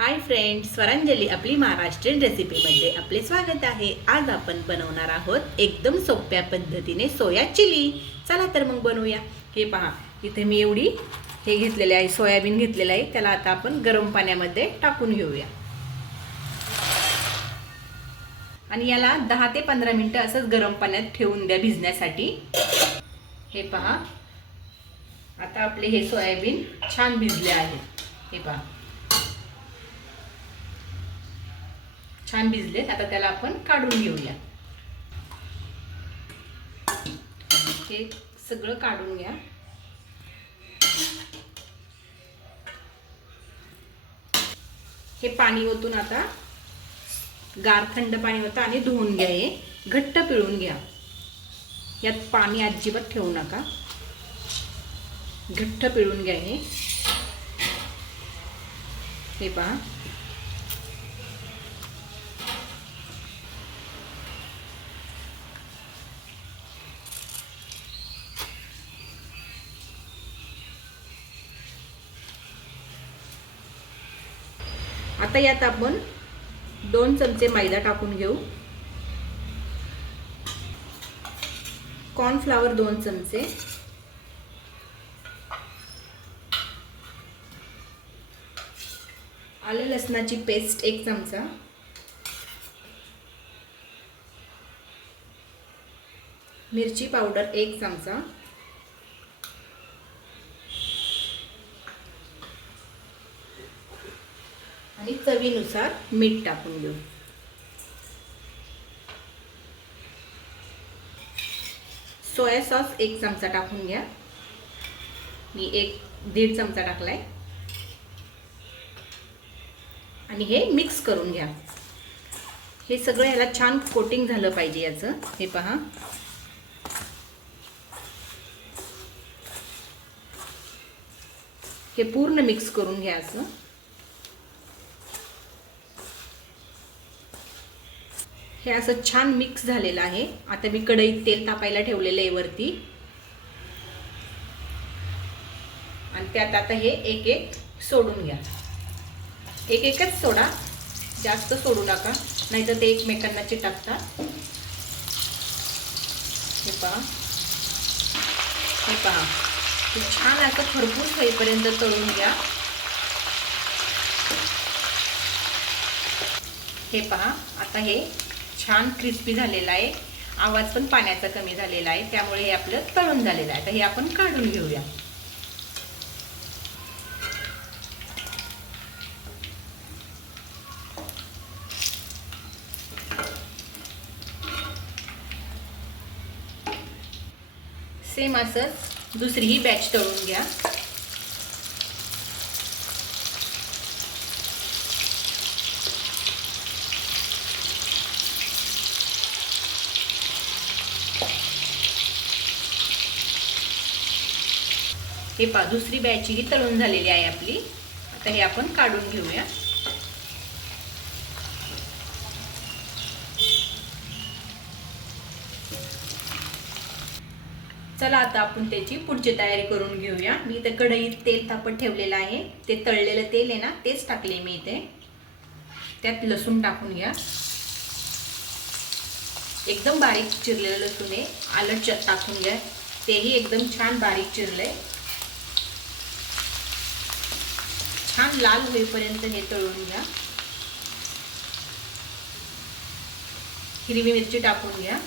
Hi friends, Swaranjali आपली महाराष्ट्रीयन रेसिपीमध्ये आपले स्वागत आहे। आज आपण बनवणार आहोत एकदम सोप्या पद्धतीने सोया चिली। चला तर मग बनवूया। हे पहा, इथे मी एवढी हे घेतलेले आहे, सोयाबीन घेतलेले आहे। त्याला आता आपण गरम पाण्यामध्ये टाकून घेऊया आणि याला 10 ते 15 मिनिटं असंच गरम पाण्यात ठेवून द्या भिजण्यासाठी। हे पहा, आता आपले हे सोयाबीन छान भिजले आहे। हे पहा, छान भिजले। आता त्याला आपण काढून घेऊया। हे सगळं काढून घ्या। हे पाणी ओतून आता गार थंड पाणी होतं आणि धुवून घ्या। हे घट्ट पिळून घ्या। यात पाणी अजिबात ठेवू नका, घट्ट पिळून घ्या। हे पहा, आता यात आपण 2 चमचे मैदा टाकून घेऊ, कॉर्नफ्लॉवर 2 चमचे, आले लसणाची पेस्ट 1 चमचा, मिरची पावडर 1 चमचा, आणि चवीनुसार मीठ टाकून घेऊ। सोया सॉस 1 चमचा टाकून घ्या। मी 1-1.5 चमचा टाकलाय आणि हे मिक्स करून घ्या। हे सगळं याला छान कोटिंग झालं पाहिजे याचं। हे पहा, हे पूर्ण मिक्स करून घ्या असं। हे असं छान मिक्स झालेलं आहे। आता मी कढईत तेल तापायला ठेवलेलं आहे वरती, आणि त्यात आता हे एक सोडून घ्या। एकच सोडा, जास्त सोडू नका, नाहीतर ते एकमेकांना चिटकतात। हे पहा, हे पहा, हे छान असं खरपूस होईपर्यंत तळून घ्या। हे पहा, आता हे छान क्रिस्पी झालेला आहे। आवाज पण पाण्याचा कमी झालेला आहे, त्यामुळे हे आपलं तळून झालेलं आहे। आता हे आपण काढून घेऊया। सेम असंच दुसरीही बॅच तळून घ्या। हे पहा, दुसरी बॅच ही तळून झालेली आहे आपली। आता हे आपण काढून घेऊया। चला आता आपण त्याची पुढची तयारी करून घेऊया। मी इथे कढईत तेल तापत ठेवलेलं आहे। ते तळलेलं तेल आहे ना, तेच टाकले मी इथे। त्यात लसूण टाकून घ्या, एकदम बारीक चिरलेलं लसूण आहे। आलं टाकून घ्या, तेही एकदम छान बारीक चिरलंय। छान लाल होईपर्यंत हे तळून घ्या। हिरवी मिरची टाकून घ्या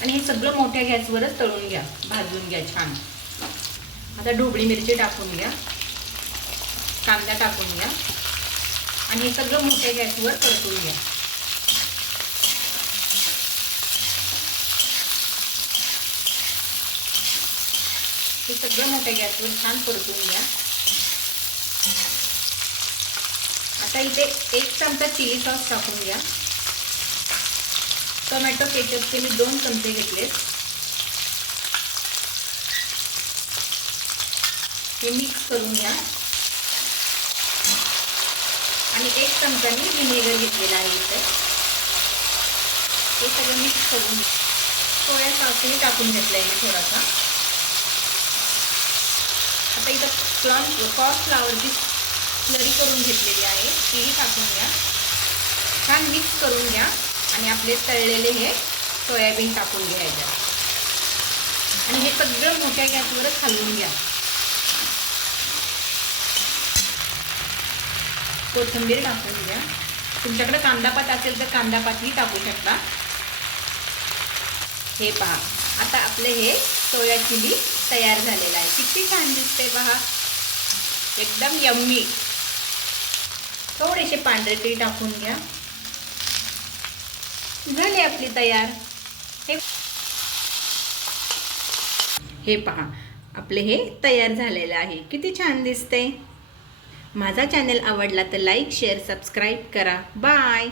आणि हे सगळं मोठ्या गॅसवरच तळून घ्या, भाजून घ्या छान। आता ढोबळी मिरची टाकून घ्या, कांदा टाकून घ्या आणि हे सगळं मोठ्या गॅसवर परतून घ्या। हे सगळं मोठ्या गॅसवर छान परतून घ्या। आता इथे 1 चमचा चिली सॉस टाकून घ्या। टोमॅटो केचपचे मी 2 चमचे घेतले। हे मिक्स करून घ्या आणि 1 चमचा मी व्हिनेगर घेतलेला आहे इथे। हे सगळं मिक्स करून घ्या। सोया सॉसही टाकून घेतलाय मी थोडासा। आता इथं कॉर्नफ्लॉवरची स्लरी करून घेतलेली आहे तीही टाकून घ्या. छान मिक्स करून घ्या आणि आपले तळलेले हे सोयाबीन टाकून घ्या याच्यात आणि हे सगळं मोठ्या गॅसवरच हलवून घ्या. कोथिंबीर टाकून घ्या. तुमच्याकडे कांदापात असेल तर कांदापातही टाकू शकता. हे पहा, आता आपले हे सोया चिली तयार झालेलं आहे. किती छान दिसते पहा, एकदम यम्मी. थोडेसे पांढरे तीळ टाकून घ्या. झाले आपली तयार. हे पहा, आपले हे तयार झालेलं आहे. किती छान दिसते. माझा चॅनल आवडला तर लाईक शेअर सबस्क्राईब करा. बाय.